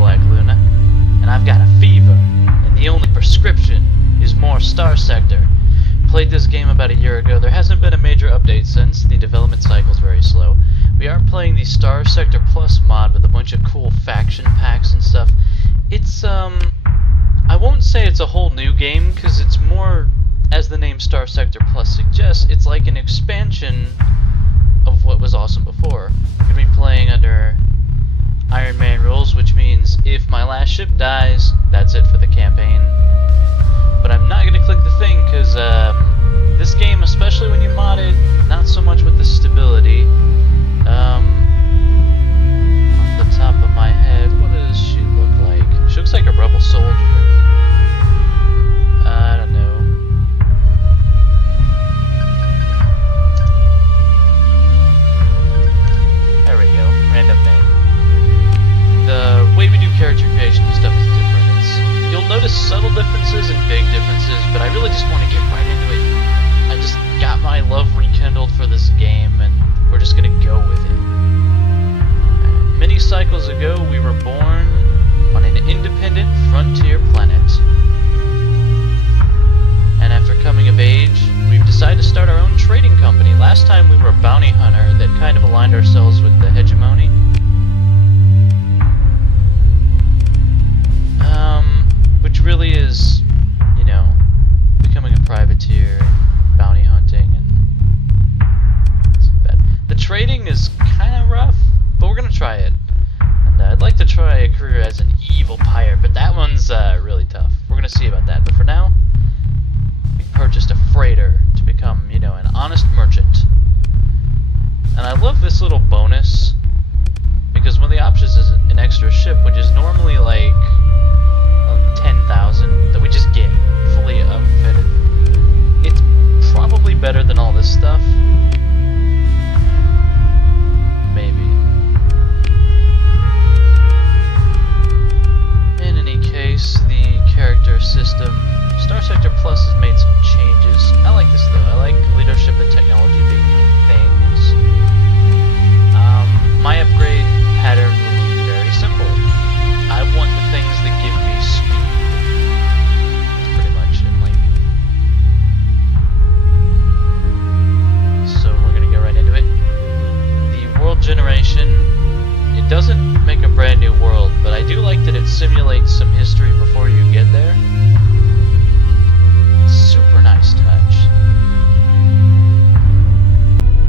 Black Luna, and I've got a fever, and the only prescription is more Starsector. Played this game about a year ago. There hasn't been a major update since. The development cycle is very slow. We are playing the Starsector Plus mod with a bunch of cool faction packs and stuff. It's, I won't say it's a whole new game, because it's more, as the name Starsector Plus suggests, it's like an expansion of what was awesome before. I'm going to be playing under Iron Man rules, which means if my last ship dies, that's it for the campaign. But I'm not going to click the thing, because this game, especially when you mod it, not so much with the stability. Off the top of my head, what does she look like? She looks like a rebel soldier. I don't know. There we go. Random name. The way we do character creation and stuff is different. You'll notice subtle differences and big differences, but I really just want to get right into it. I just got my love rekindled for this game, and we're just going to go with it. Many cycles ago, we were born on an independent frontier planet. And after coming of age, we've decided to start our own trading company. Last time we were a bounty hunter that kind of aligned ourselves with the hegemony. Which really is, you know, becoming a privateer and bounty hunting, and it's bad. The trading is kind of rough, but we're gonna try it. And I'd like to try a career as an evil pirate, but that one's really tough. We're gonna see about that. But for now, we purchased a freighter to become, you know, an honest merchant. And I love this little bonus because one of the options is an extra ship, which is normally like 10,000 that we just get fully outfitted. It's probably better than all this stuff. Maybe. In any case, the character system, Starsector Plus has made some changes. I like this though. I like leadership and technology being my things. My upgrade pattern will be very simple. I want the things that give me speed. That's pretty much it. So we're gonna go right into it. The world generation, it doesn't make a brand new world, but I do like that it simulates some history before you get there. Super nice touch.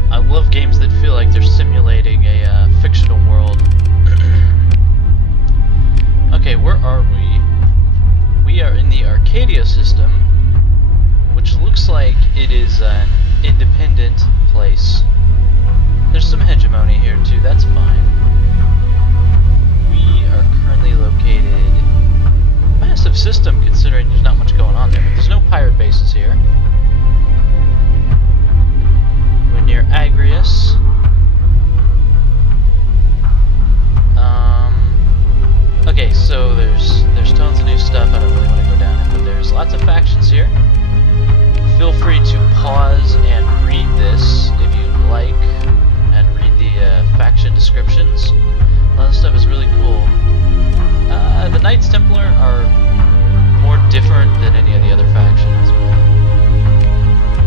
I love games that feel like they're simulating a fictional world. Okay, where are we? We are in the Arcadia system, which looks like it is an independent place. There's some hegemony here too, that's fine. We are currently located... Massive system considering there's not much going on there, but there's no pirate bases here. We're near Agrius. Okay, so there's tons of new stuff. I don't really want to go down it, but there's lots of factions here. Feel free to pause and read this if you like, and read the faction descriptions. A lot of stuff is really cool. The Knights Templar are more different than any of the other factions.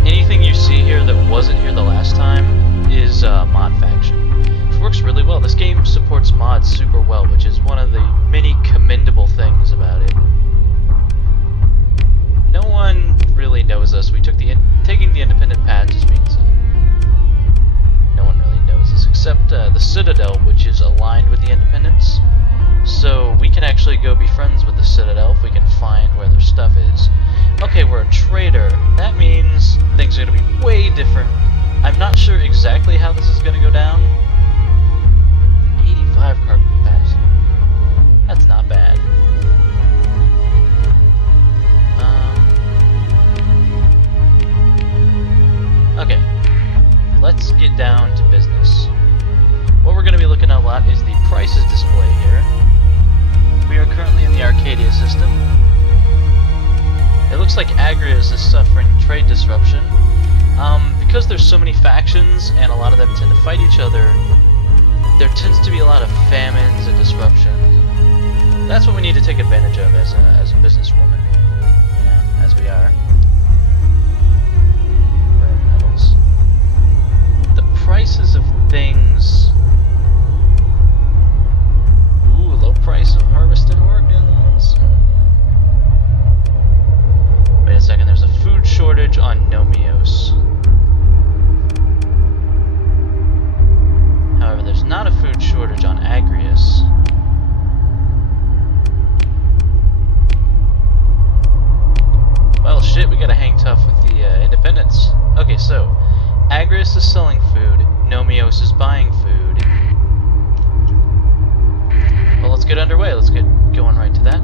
Anything you see here that wasn't here the last time is mod faction. Which works really well. This game supports mods super well, which is one of the many commendable things about it. No one really knows us. We took taking the independent path just means no one really knows us, except the Citadel, which is aligned with the Independents. So we can actually go be friends with the Citadel if we can find where their stuff is. Okay, we're a trader. That means things are going to be way different. I'm not sure exactly how this is going to go down. 85 cargo capacity. That's not bad. Okay, let's get down to business. What we're going to be looking at a lot is the prices display here. We are currently in the Arcadia system. It looks like Agrias is suffering trade disruption. Because there's so many factions and a lot of them tend to fight each other, there tends to be a lot of famines and disruptions. That's what we need to take advantage of as a businesswoman, you know, as we are. Rare metals. The prices of things. Ooh, low price of harvested organs. Wait a second, there's a food shortage on Nomios. However, there's not a food shortage on Agrius. Well, shit, we gotta hang tough with the independents. Okay, so Agrius is selling food, Nomios is buying food. Well, let's get underway. Let's get going right to that.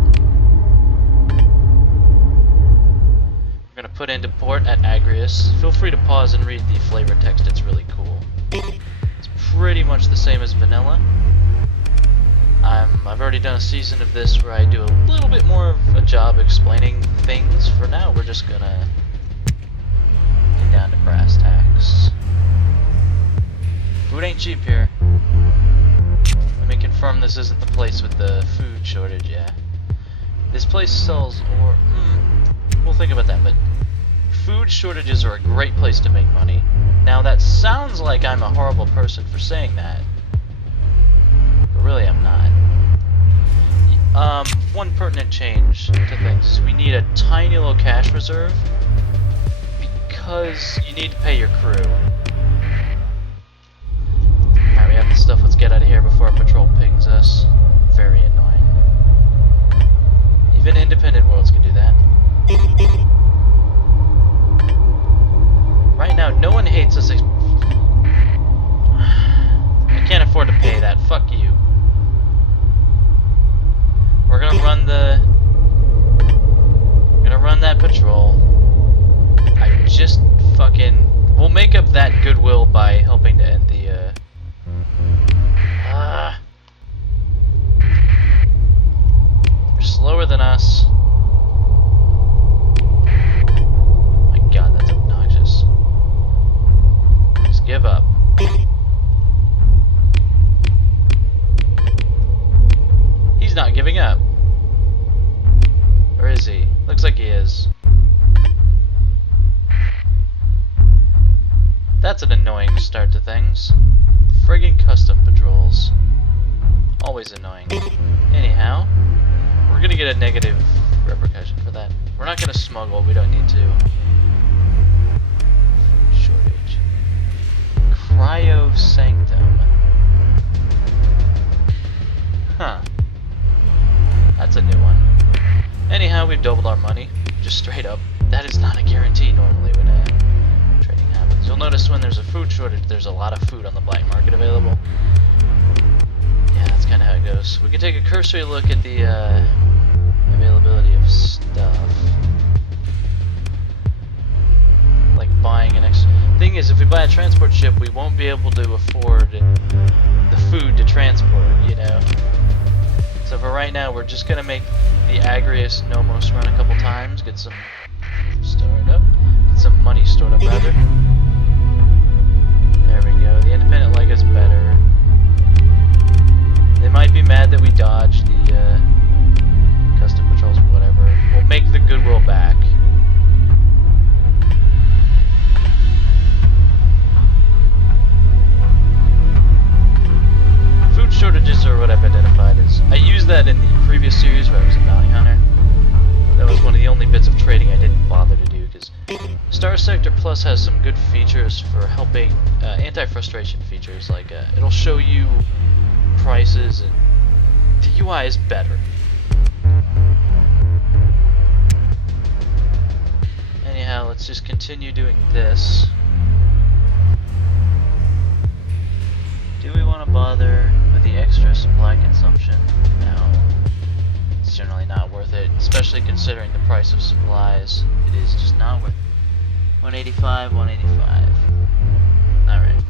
We're gonna put into port at Agrius. Feel free to pause and read the flavor text, it's really cool. It's pretty much the same as vanilla. I've already done a season of this where I do a little bit more of a job explaining things. For now, we're just gonna get down to brass tacks. Food ain't cheap here. Let me confirm this isn't the place with the food shortage, yeah. This place sells, or, we'll think about that, but food shortages are a great place to make money. Now that sounds like I'm a horrible person for saying that, but really I'm not. One pertinent change to things is we need a tiny little cash reserve because you need to pay your crew. Alright, we have the stuff, let's get out of here before our patrol pings us. Very annoying. Even independent worlds can do that. Right now, no one hates us. I can't afford to pay that. Fuck you. We're gonna run that patrol. I just fucking... We'll make up that goodwill by helping to end the, You're slower than us. My god, that's obnoxious. Just give up. He's not giving up. Or is he? Looks like he is. That's an annoying start to things. Friggin' custom patrols. Always annoying. Anyhow, we're gonna get a negative repercussion for that. We're not gonna smuggle, we don't need to. Shortage. Cryo Sanctum. Huh. That's a new one. Anyhow, we've doubled our money. Just straight up. That is not a guarantee normally when trading happens. You'll notice when there's a food shortage, there's a lot of food on the black market available. Yeah, that's kind of how it goes. We can take a cursory look at the availability of stuff. Like buying an extra... Thing is, if we buy a transport ship, we won't be able to afford the food to transport, you know? So for right now, we're just gonna make the Agrius Nomos run a couple times, get some money stored up rather. There we go. The independent like us better. They might be mad that we dodged the custom patrols, but whatever. We'll make the goodwill back. Food shortages are what I've identified as. I used that in the previous series where I was a bounty hunter. That was one of the only bits of trading I didn't bother to do because Starsector Plus has some good features for helping anti-frustration features, like it'll show you prices and the UI is better. Anyhow, let's just continue doing this. Do we want to bother with the extra supply consumption? No. It's generally not worth it, especially considering the price of supplies. It is just not worth it. 185, 185. Alright.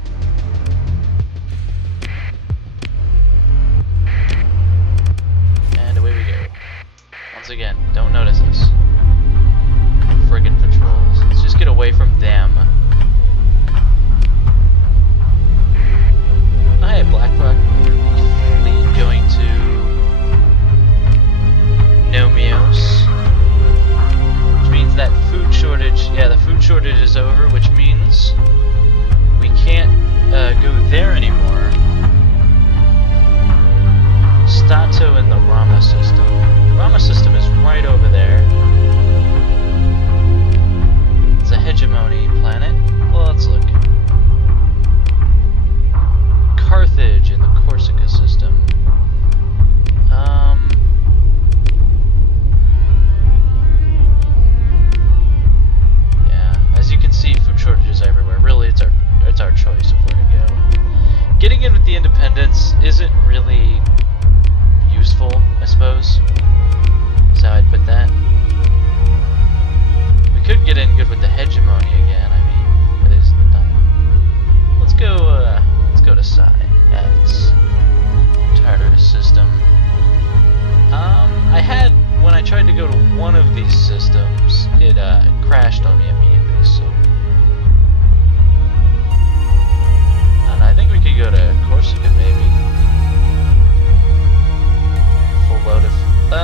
And away we go. Once again, don't notice us. Friggin' patrols. Let's just get away from them. Hi, Blackrock. Fleet going to Rama system. The Rama system is right over there. It's a hegemony planet. Well, let's look. Carthage in the Corsica system. Yeah, as you can see, food shortages everywhere. Really, it's our choice of where to go. Getting in with the Independence isn't really useful, I suppose. That's how I'd put that. We could get in good with the hegemony again. I mean, it is dumb. Let's go to Psi. That's Tartarus system. When I tried to go to one of these systems, it crashed on me immediately, so. And I think we could go to Corsica, maybe. Full load of.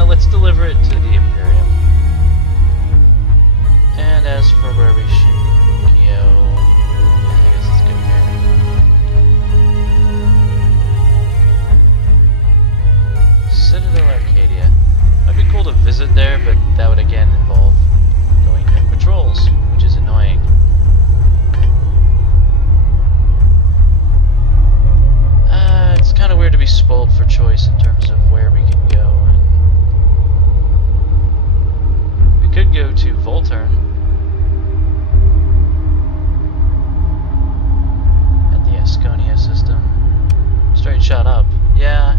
Let's deliver it to the Imperium. And as for where we should go, I guess let's go here. Citadel Arcadia. Might be cool to visit there, but that would again involve going to patrols, which is annoying. It's kind of weird to be spoiled for choice in terms of where we can go. And we could go to Volturn at the Asconia system. Straight shot up. Yeah.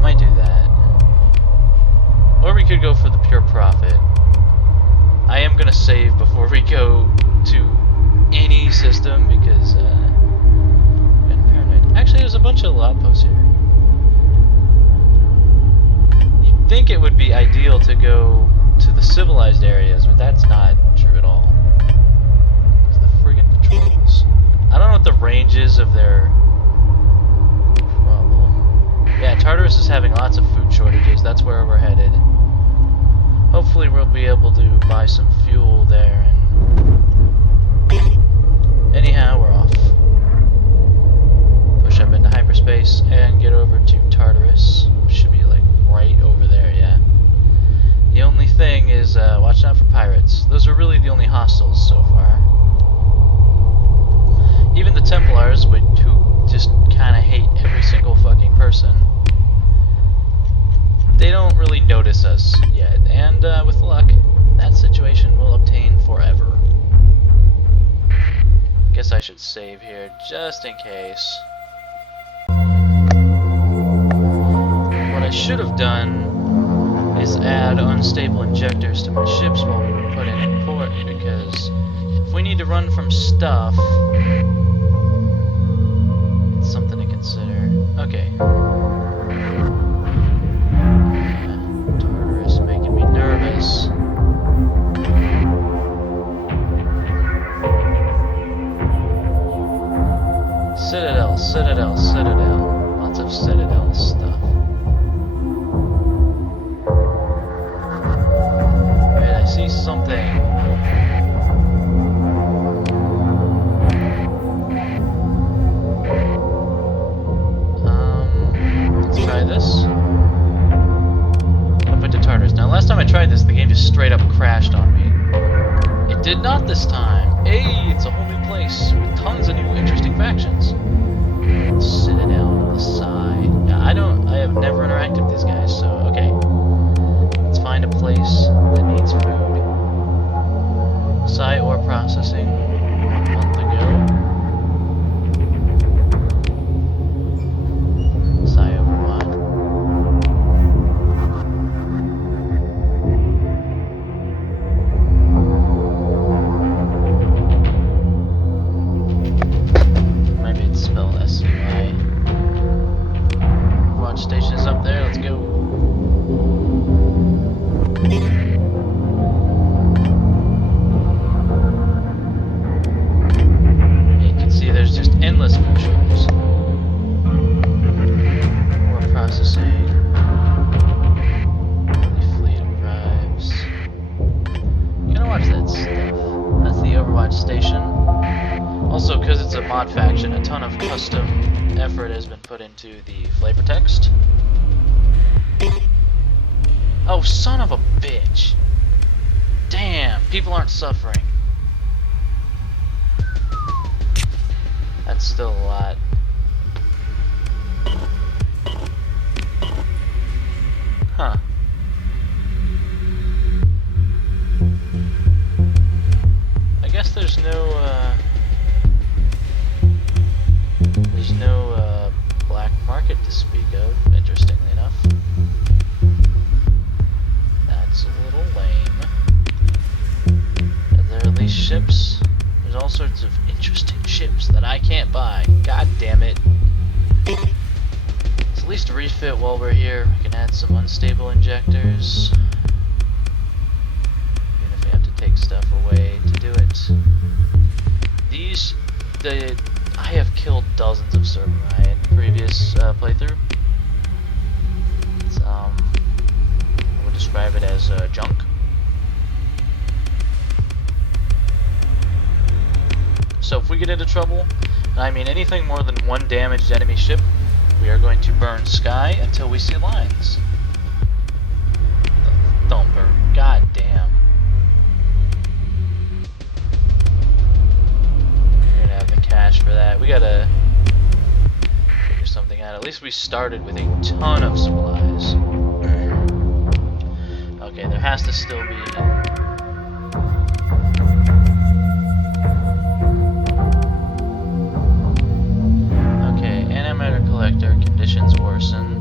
Might do that. Or we could go for the pure profit. I am gonna save before we go to any system because I'm paranoid. Actually, there's a bunch of outposts here. You'd think it would be ideal to go to the civilized areas, but that's not true at all. There's the friggin' patrols. I don't know what the range is of their problem. Yeah, Tartarus is having lots of food shortages. That's where we're headed. Hopefully we'll be able to buy some fuel there and... Anyhow, we're off. Push up into hyperspace and get over to Tartarus. Should be like right over there, yeah. The only thing is watch out for pirates. Those are really the only hostiles so far. Even the Templars, who just kind of hate every single fucking person, they don't really notice us yet, and with luck, that situation will obtain forever. Guess I should save here, just in case. What I should have done is add unstable injectors to my ships while we were putting in port, because if we need to run from stuff, it's something to consider. Okay. Tartarus making me nervous. Citadel, Citadel, Citadel. Lots of Citadel stuff. Wait, I see something. Let's try this. Up into Tartarus. Now, last time I tried this, the game just straight up crashed on me. It did not this time. Hey, it's a whole new place with tons of new interesting factions. Citadel, the side. Yeah, I have never interacted with these guys, so okay. Let's find a place that needs food. Psi ore processing 1 month ago. Psi over what? Maybe it's spelled SCY. Watch station is up there, let's go. You can see there's just endless visuals. More processing. The fleet arrives. You gotta watch that stuff. That's the Overwatch station. Also, because it's a mod faction, a ton of custom effort has been put into the flavor text. Oh, son of a bitch. Damn, people aren't suffering. That's still a lot. Huh. I guess there's no black market to speak of, interestingly enough. That's a little lame. Are there at least ships? There's all sorts of interesting ships that I can't buy. God damn it. Let's at least refit while we're here. We can add some unstable injectors. Even if we have to take stuff away to do it. I have killed dozens of Cerberus in previous playthrough. It's, I would describe it as junk. So if we get into trouble, and I mean anything more than one damaged enemy ship, we are going to burn sky until we see lines. Don't burn. God damn. We're gonna have the cash for that. We gotta figure something out. At least we started with a ton of supplies. Okay, there has to still be... collector, conditions worsen.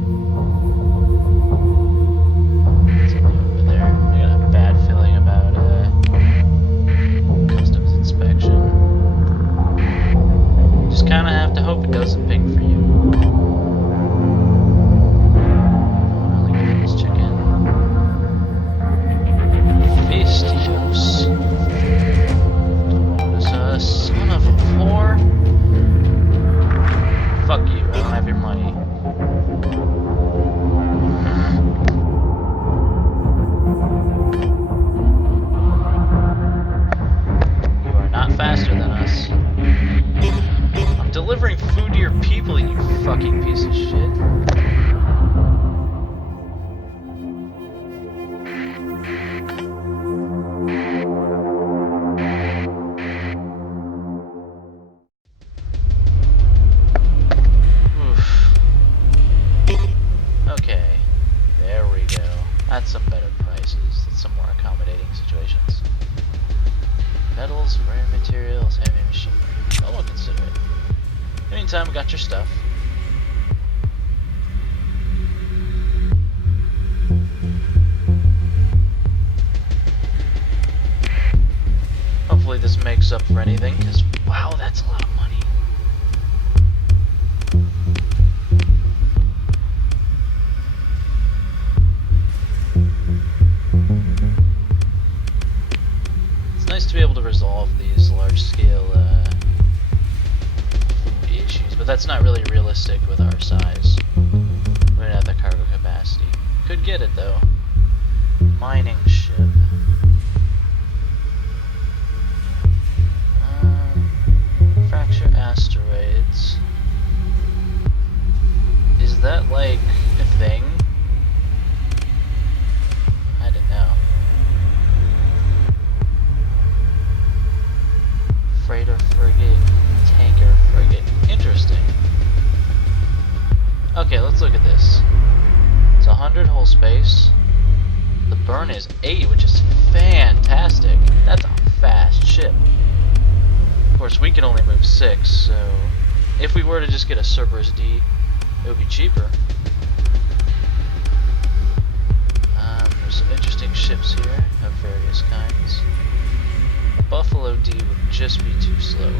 Something over there. I got a bad feeling about customs inspection. Just kinda have to hope it doesn't ping for you. I'll give this chicken. Fistios. What is son of a whore? Fuck you, I don't have your money. You are not faster than us. I'm delivering food to your people, you fucking piece of shit. That's some better prices. That's some more accommodating situations. Metals, rare materials, heavy machinery. Well, we'll consider it. In the meantime, we got your stuff. Hopefully this makes up for anything, because wow, that's a lot of money. Nice to be able to resolve these large-scale food issues, but that's not really realistic with our size. We don't have the cargo capacity. Could get it though. Mining ship. Fracture asteroids. Is that like a thing? I don't know. Freighter frigate, tanker frigate. Interesting. Okay, let's look at this. It's 100 hull space. The burn is 8, which is fantastic. That's a fast ship. Of course, we can only move 6, so if we were to just get a Cerberus D, it would be cheaper. There's some interesting ships here of various kinds. Buffalo D would just be too slow.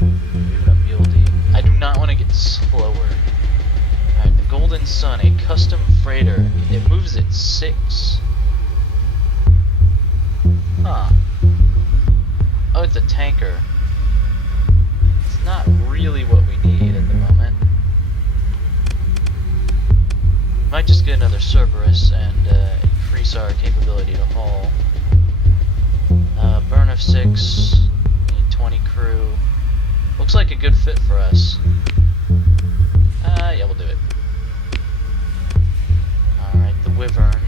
Even a Mule D. I do not want to get slower. Alright, the Golden Sun, a custom freighter. It moves at 6. Huh. Oh, it's a tanker. It's not really what we need at the moment. Might just get another Cerberus and increase our capability to haul. Burn of 6, need 20 crew. Looks like a good fit for us. Yeah, we'll do it. Alright, the Wyvern.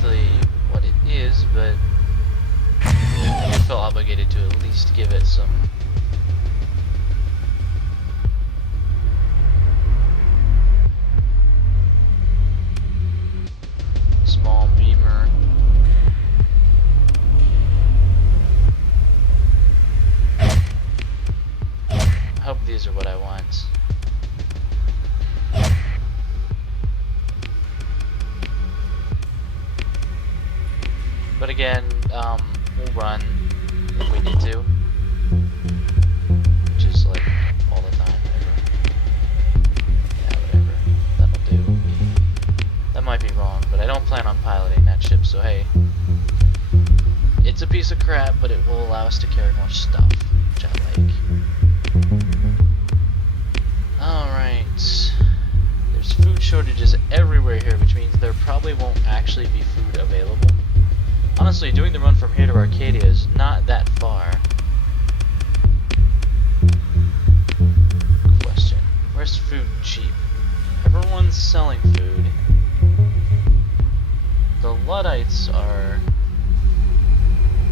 exactly what it is, but I feel obligated to at least give it some small beamer. I hope these are what I want. But again, we'll run if we need to. Just like all the time, whatever. Yeah, whatever. That'll do. That might be wrong, but I don't plan on piloting that ship, so hey. It's a piece of crap, but it will allow us to carry more stuff, which I like. Alright. There's food shortages everywhere here, which means there probably won't actually be food available. Honestly, doing the run from here to Arcadia is not that far. Question. Where's food cheap? Everyone's selling food. The Luddites are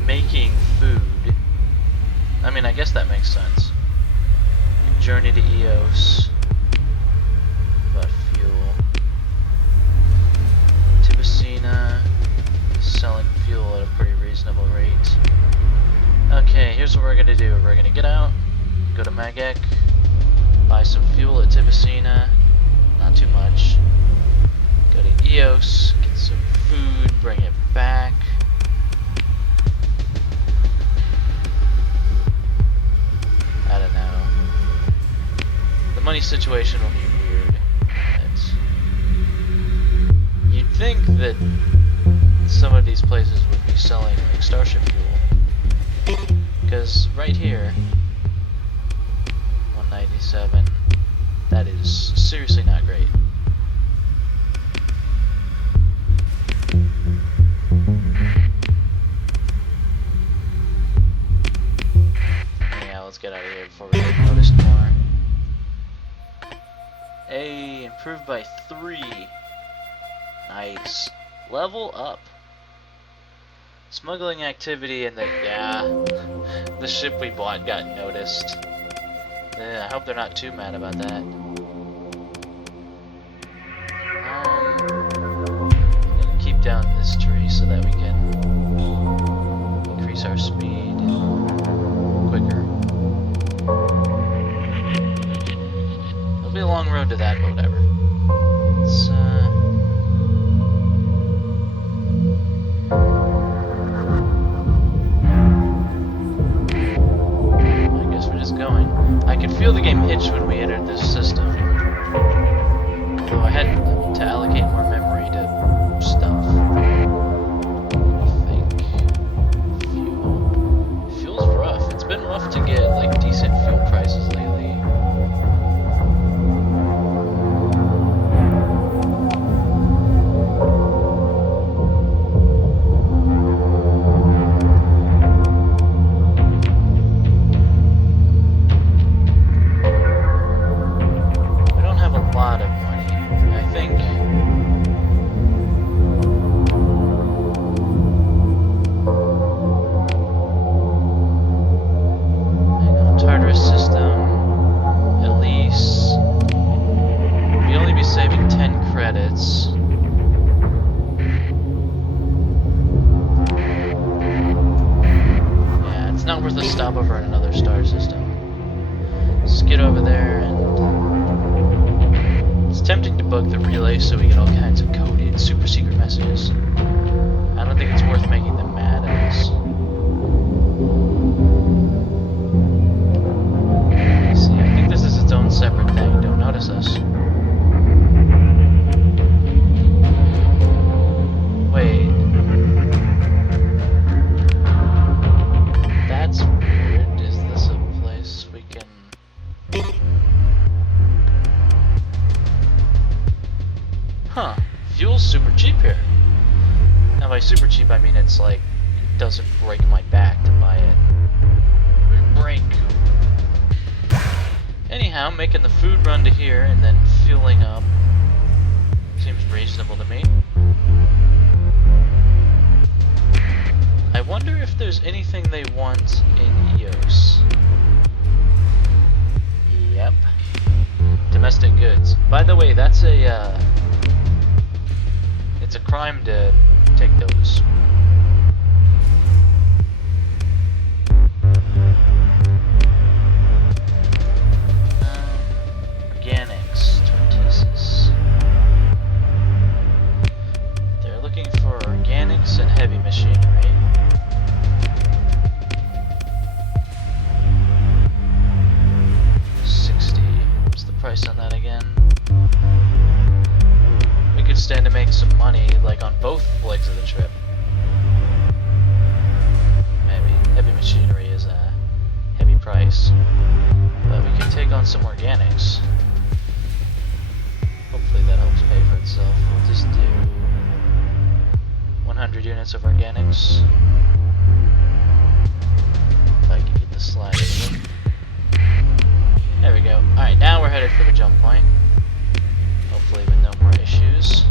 making food. I mean, I guess that makes sense. Journey to Eos. About fuel. Tibicina selling fuel at a pretty reasonable rate. Okay, here's what we're gonna do. We're gonna get out, go to Magek, buy some fuel at Tibicina, not too much. Go to Eos, get some food, bring it back. I don't know. The money situation will be weird. You'd think that some of these places would be selling like starship fuel, because right here 197, that is seriously not great. Yeah, let's get out of here before we get noticed more. Hey, improved by 3. Nice. Level up. Smuggling activity and the ship we bought got noticed. I hope they're not too mad about that. Gonna keep down this tree so that we can increase our speed quicker. It'll be a long road to that, but whatever. Let's going. I could feel the game itch when we entered this system. Although I had to allocate more memory to stuff. I think. Fuel. Fuel's rough. It's been rough to get like decent fuel prices lately. Stop over in another star system. Just get over there, and it's tempting to bug the relay so we get all kinds of coded super secret messages. I don't think it's worth making them mad at us. See, I think this is its own separate thing. Don't notice us. Wait. That's weird. Is this a place we can... Huh. Fuel's super cheap here. Now by super cheap I mean it's like, it doesn't break my back to buy it. Break. Anyhow, making the food run to here and then fueling up seems reasonable to me. if there's anything they want in EOS. Yep. Domestic goods. By the way, that's a, it's a crime to take those. Organics, tortoises. They're looking for organics and heavy machinery. Price on that again. Ooh, we could stand to make some money, like on both legs of the trip. Maybe heavy machinery is a heavy price, but we could take on some organics. Hopefully that helps pay for itself. We'll just do 100 units of organics. If I can get the slide in. There we go. Alright, now we're headed for the jump point. Hopefully with no more issues.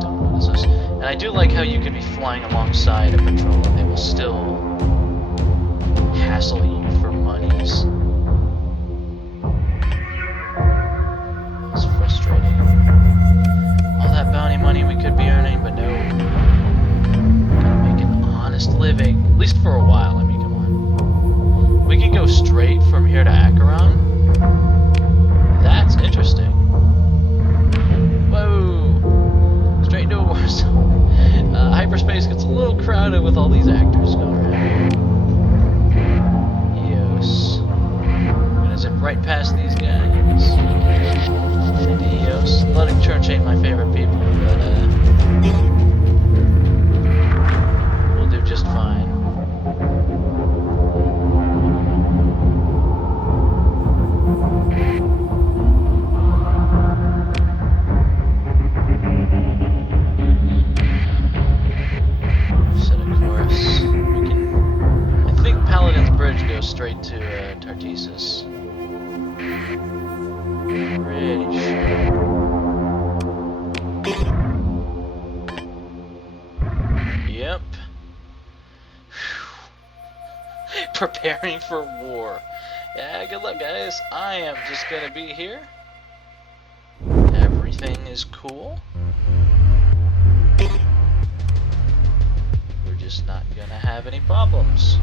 Don't notice us. And I do like how you can be flying alongside a patrol and they will still hassle you for monies. It's frustrating. All that bounty money we could be earning, but no. Gotta make an honest living. At least for a while, I mean. We can go straight from here to Acheron. That's interesting. Whoa! Straight into a war zone. Hyperspace gets a little crowded with all these actors going around. EOS. I'm gonna zip right past these guys. And EOS. Flooding Church ain't my favorite people, but we'll do just fine. Straight to Tartessus. Pretty sure. Yep. Preparing for war. Yeah, good luck, guys. I am just gonna be here. Everything is cool. We're just not gonna have any problems.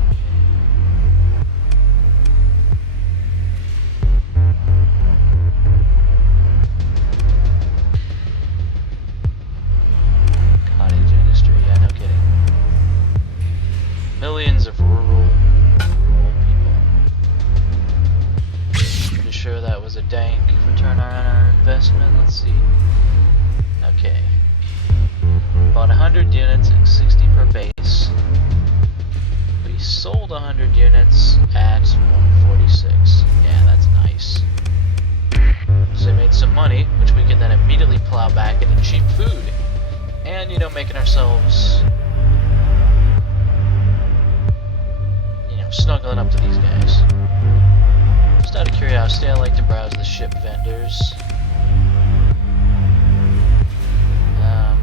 Millions of rural people. Pretty sure that was a dank return on our investment. Let's see. Okay. Bought 100 units at 60 per base. We sold 100 units at 146. Yeah, that's nice. So we made some money, which we can then immediately plow back into cheap food. And, you know, making ourselves snuggling up to these guys. Just out of curiosity, I like to browse the ship vendors.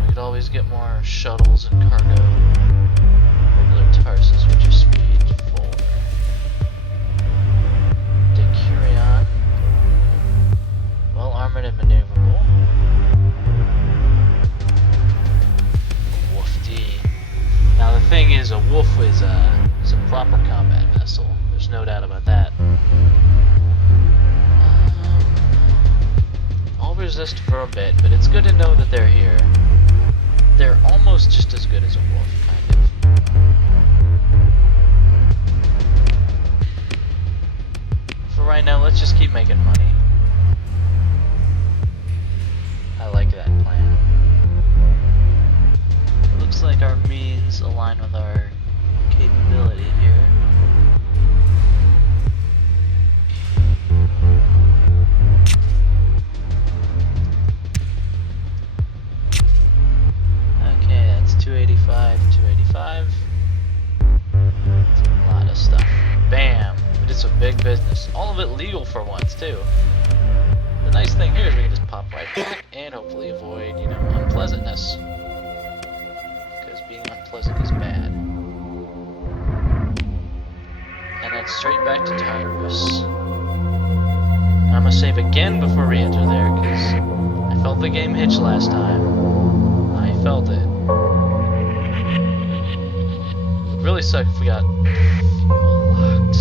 We could always get more shuttles and cargo. Regular Tarsus, what's your speed? 4. Decurion. Well armored and maneuverable. Wolf D. Now the thing is, a wolf is a proper combat vessel. There's no doubt about that. I'll resist for a bit, but it's good to know that they're here. They're almost just as good as a wolf, kind of. For right now, let's just keep making money. I like that plan. It looks like our means align with our capability here. Okay, that's 285, 285. That's a lot of stuff. Bam! We did some big business. All of it legal for once, too. The nice thing here is we can just pop right back and hopefully avoid, you know, unpleasantness. straight back to Tyrus. I'm gonna save again before we enter there, because I felt the game hitch last time. I felt it. It would really suck if we got fuel locked.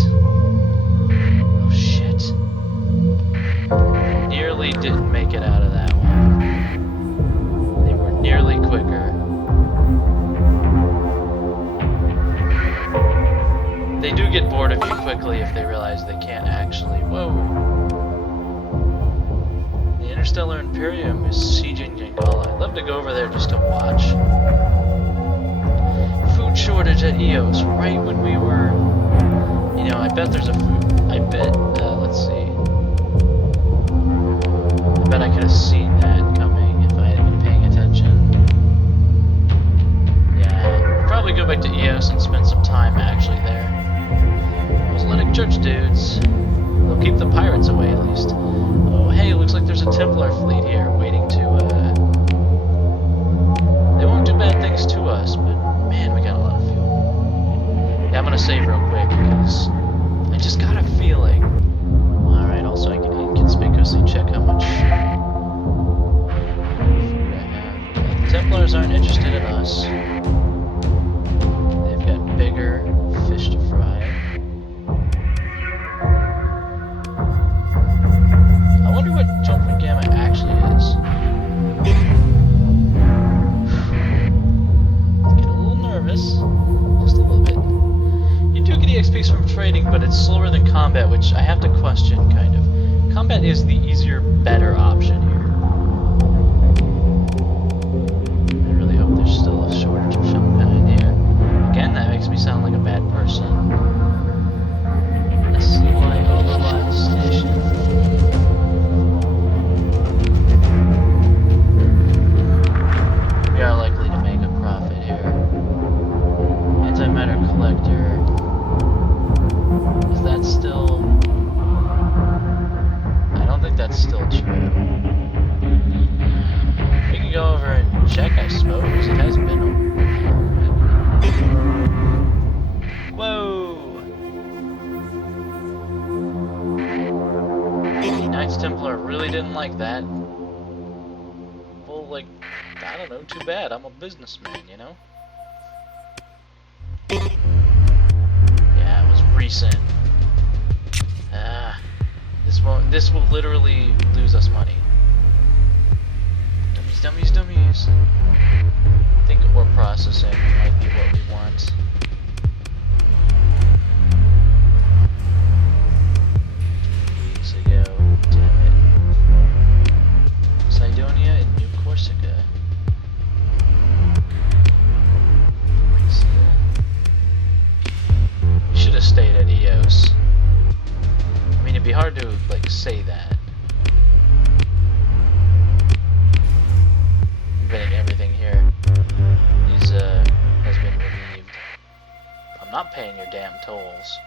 Oh shit. Nearly didn't make it out of that one. They were nearly quicker. They do get bored of you quickly if they realize they can't actually. Whoa! The Interstellar Imperium is sieging Gangala. I'd love to go over there just to watch. Food shortage at EOS, right when we were. You know, I bet there's a food. I bet. Let's see. I bet I could have seen that coming if I had been paying attention. Yeah, probably go back to EOS and spend some time actually there. Athletic church dudes. They'll keep the pirates away at least. Oh hey, looks like there's a Templar fleet here waiting to they won't do bad things to us, but man, we got a lot of fuel. Yeah, I'm gonna save real quick because I just got a feeling. Alright, also I can inconspicuously check how much food I have. Yeah, the Templars aren't interested in us. They've got bigger fish to fry. I wonder what jumping gamma actually is. Get a little nervous. Just a little bit. You do get EXPs from trading, but it's slower than combat, which I have to question, kind of. Combat is the easier, better option here. I really hope there's still a shortage of some kind here. Again, that makes me sound like a bad person. A slight overlap station. We are likely to make a profit here. Antimatter collector. Is that still... I don't think that's still true. We can go over and check, I suppose. It has been over. Whoa! The Knights Templar really didn't like that. Well, like, I don't know, too bad. I'm a businessman, you know? Yeah, it was recent. This will literally lose us money. Dummies, dummies, dummies. I think ore processing might be what we want. Weeks ago, damn it. Cydonia and New Corsica. We should have stayed at EOS. I mean, it'd be hard to, like, say that. Getting everything here is, has been relieved. I'm not paying your damn tolls.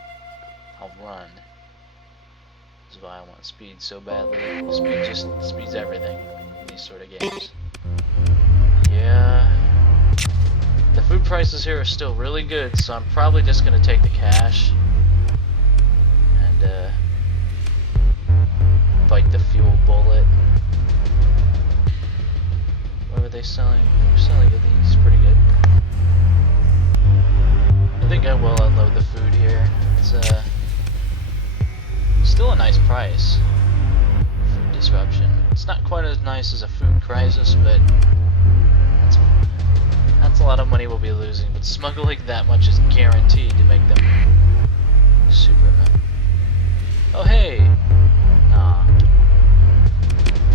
I'll run. This is why I want speed so badly. Speed just speeds everything in these sort of games. Yeah. The food prices here are still really good, so I'm probably just gonna take the cash and bite the fuel bullet. What were they selling? They were selling these pretty good. I think I will unload the food here. It's still a nice price. Food disruption. It's not quite as nice as a food crisis, but that's a lot of money we'll be losing. But smuggling that much is guaranteed to make them Superman. Oh hey! Nah.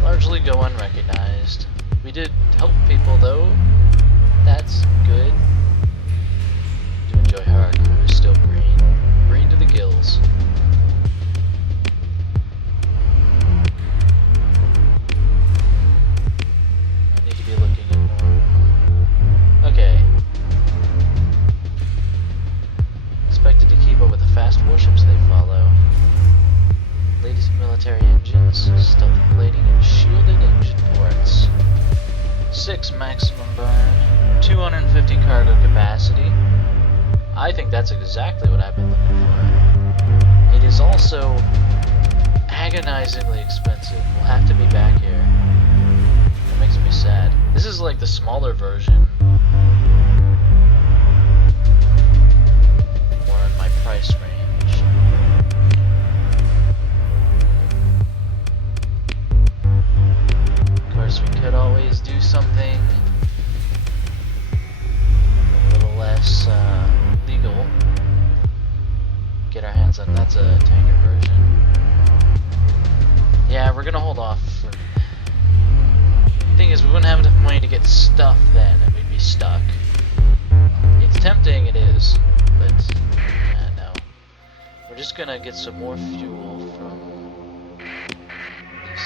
Largely go unrecognized. We did help people though. That's good. I do enjoy how our crew is still green. Green to the gills. I need to be looking at more. Okay. Expected to keep up with the fast warships they follow. Latest military engines, stealthy plating, and shielded engine ports. 6 maximum burn, 250 cargo capacity. I think that's exactly what I've been looking for. is also agonizingly expensive. We'll have to be back here. That makes me sad. This is like the smaller version. More in my price range. Of course, we could always do something a little less legal. Get our hands on. That's a tanker version. Yeah, we're gonna hold off. Thing is, we wouldn't have enough money to get stuff then, and we'd be stuck. It's tempting, it is, but yeah, no. We're just gonna get some more fuel from this.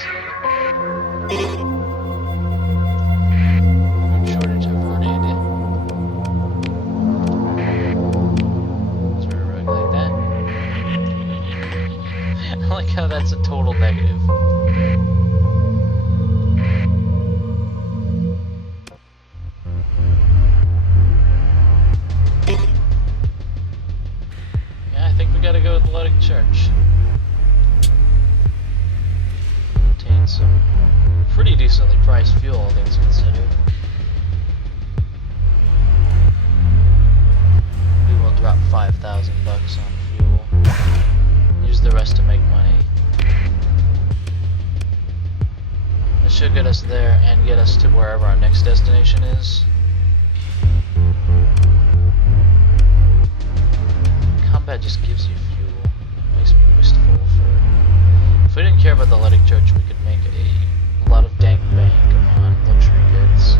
Shortage averted. Sort of rug like that. I like how that's a total negative. Church. Obtain some pretty decently priced fuel, all things considered. We will drop $5,000 on fuel. Use the rest to make money. This should get us there and get us to wherever our next destination is. Combat just gives you fuel. Makes me wistful for... If we didn't care about the Athletic Church, we could make a lot of dank bank on luxury goods.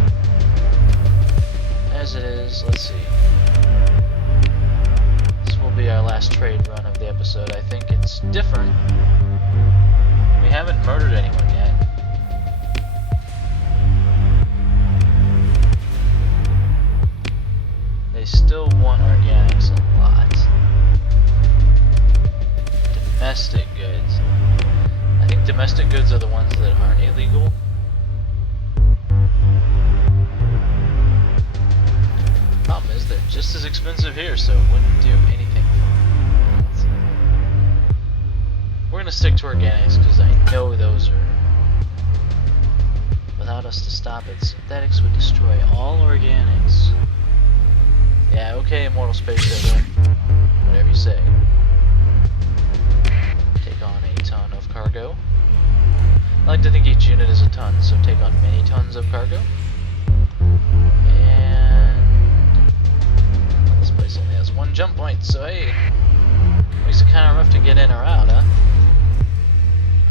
As it is, let's see. This will be our last trade run of the episode. I think it's different. We haven't murdered anyone yet. They still want organics a lot. Domestic goods. I think domestic goods are the ones that aren't illegal. Problem is they're just as expensive here, so it wouldn't do anything for me. We're gonna stick to organics because I know those are... Without us to stop it, synthetics would destroy all organics. Yeah, okay, Immortal Space Sailor. Whatever you say. On a ton of cargo. I like to think each unit is a ton, so take on many tons of cargo. And well, this place only has one jump point, so hey, makes it kind of rough to get in or out, huh?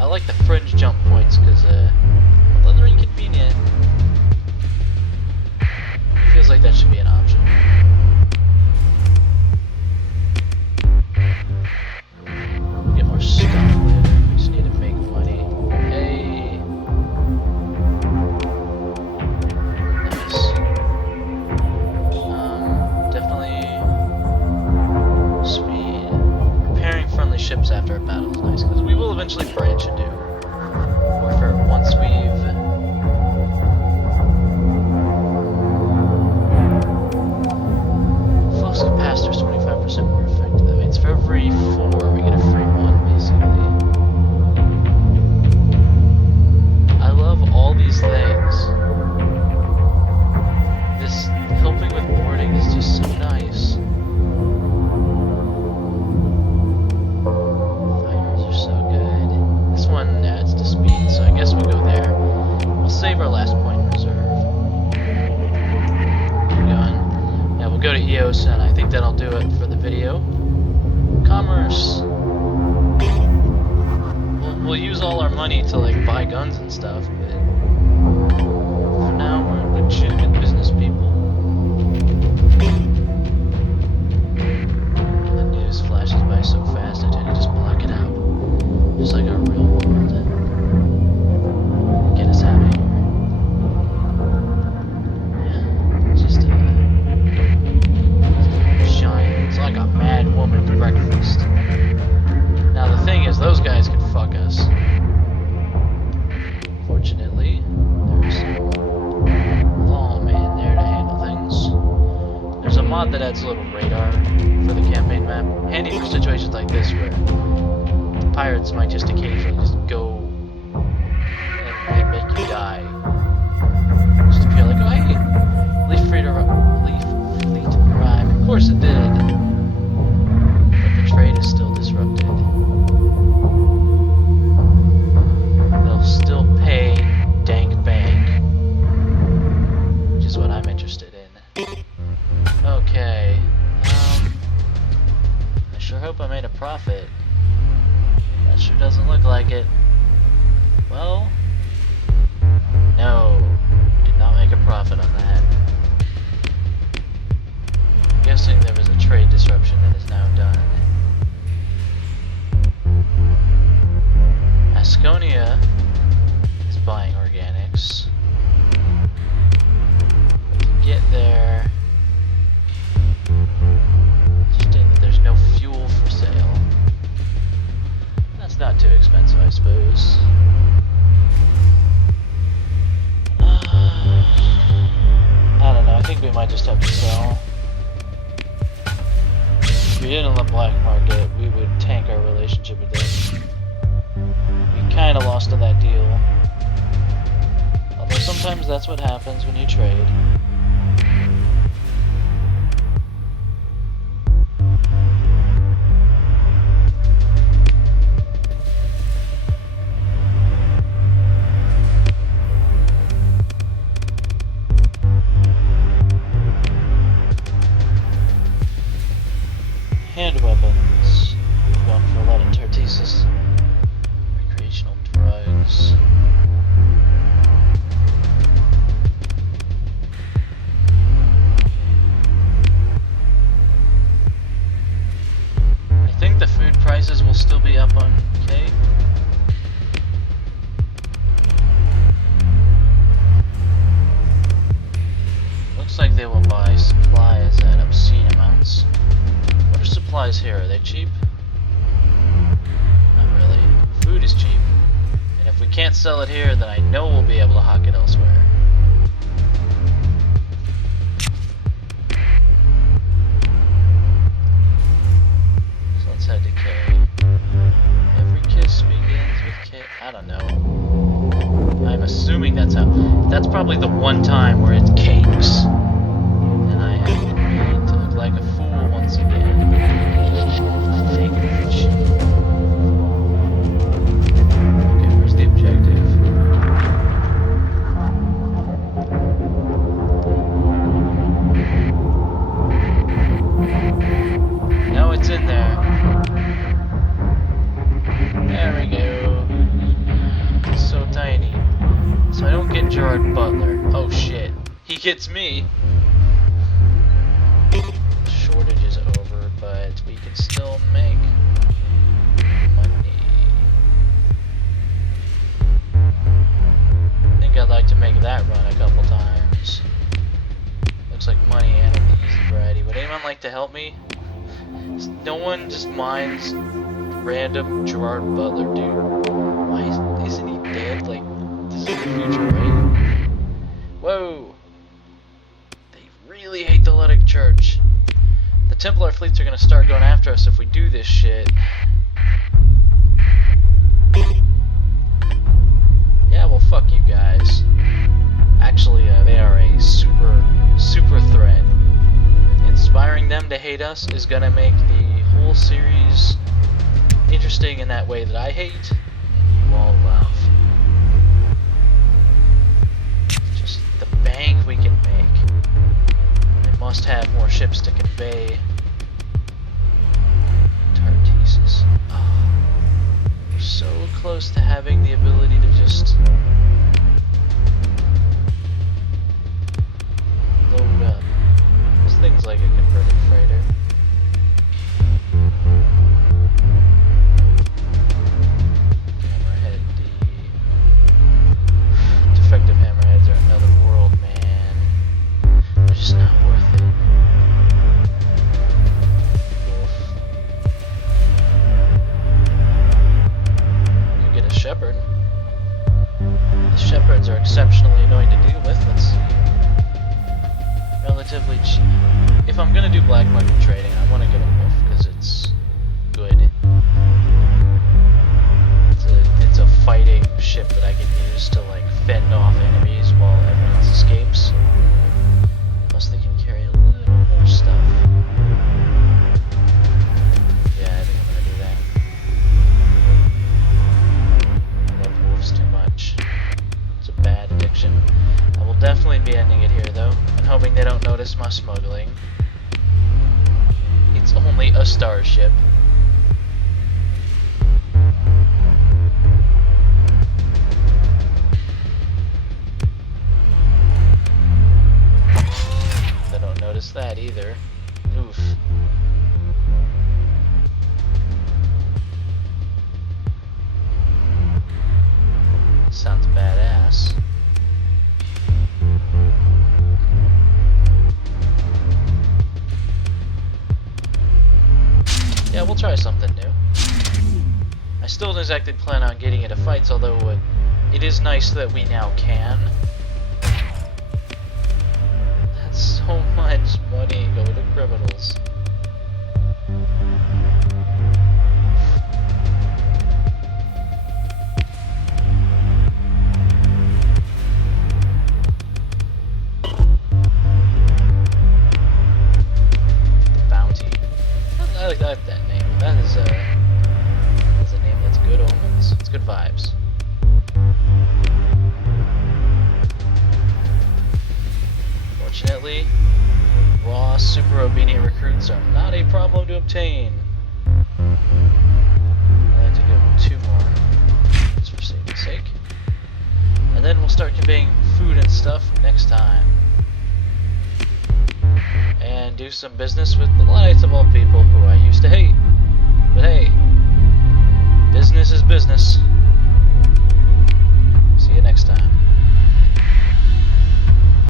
I like the fringe jump points because although they're inconvenient, it feels like that should be an option. Stuff later. We just need to make money. Hey. Nice. Definitely speed. Repairing friendly ships after a battle is nice because we will eventually branch into warfare once we've flux capacitor is 25% more effective. That means for every 4 we get a free one. I love all these things. This helping with boarding is just so nice. Fighters are so good. This one adds to speed, so I guess we go there. We'll save our last point in reserve. Keep going. Yeah, we'll go to EOS, and I think that'll do it for the video. Commerce. We'll use all our money to like buy guns and stuff, but for now we're legitimate business people. The news flashes by so fast I tend to just block it out, just like our real world. Get us out of here. Yeah, just shine. It's like a mad woman's breakfast. Now the thing is, those guys could fuck us. Fortunately, there's a lawman there to handle things. There's a mod that adds a little radar for the campaign map, handy for situations like this where pirates might just occasionally just go and make you die. Just to feel like, oh hey, fleet arrived. Of course it did. But the trade is still disrupted. They'll still pay dank bank, which is what I'm interested in. Okay. I sure hope I made a profit. That sure doesn't look like it. Well, no, did not make a profit on that. I'm guessing there was a trade disruption that is now done. Asconia is buying organics. But to get there, interesting that there's no fuel for sale. That's not too expensive, I suppose. I don't know, I think we might just have to sell. If we didn't let black market, we would tank our relationship with them. We kinda lost on that deal. Although sometimes that's what happens when you trade. Hand weapons. We've gone for a lot of Tartesis. Recreational drugs. I think the food prices will still be up on K. Looks like they will buy supplies at obscene amounts. What are supplies here? Are they cheap? Not really. Food is cheap. And if we can't sell it here, then I know we'll be able to hawk it elsewhere. So let's head to K. Every kiss begins with K. I don't know. I'm assuming that's how. That's probably the one time where it's cakes. And I have been made to look like a fool once again. Language. Okay, where's the objective? No, it's in there. There we go. It's so tiny. So I don't get Gerard Butler. Oh shit. He gets me. Shortage is over, but we can still make money. I think I'd like to make that run a couple times. Looks like money and an easy variety. Would anyone like to help me? No one just minds random Gerard Butler dude. Why isn't he dead? Like, this is the future, right? Whoa! They really hate the Ludic Church. The Templar fleets are gonna start going after us if we do this shit. Yeah, well, fuck you guys. Actually, they are a super threat. Inspiring them to hate us is gonna make the whole series interesting in that way that I hate and you all love. Just the bank we can make. They must have more ships to convey. Tartesis. Oh, we're so close to having the ability to just load up. This thing's like a converted freighter. Hammerhead D. Defective hammerheads are another world, man. They're just not worth it. Wolf. You get a shepherd. The shepherds are exceptionally annoying to deal with. Let's see. Relatively cheap. If I'm gonna do black market trading, I want to get a wolf because it's good. ship that I can use to like fend off enemies while everyone else escapes. Plus they can carry a little more stuff. Yeah, I think I'm gonna do that. I love wolves too much. It's a bad addiction. I will definitely be ending it here though, and hoping they don't notice my smuggling. It's only a starship. They don't notice that either. Oof. Sounds badass. Yeah, we'll try something new. I still don't exactly plan on getting into fights, although it is nice that we now can. That's so much money going to criminals. I like that name. That is a name that's good omens. It's good vibes. Fortunately, raw, super obedient recruits are not a problem to obtain. I like to go 2 more, just for safety's sake. And then we'll start conveying food and stuff next time. And do some business with the lights of all people who I used to hate. But hey, business is business. See you next time.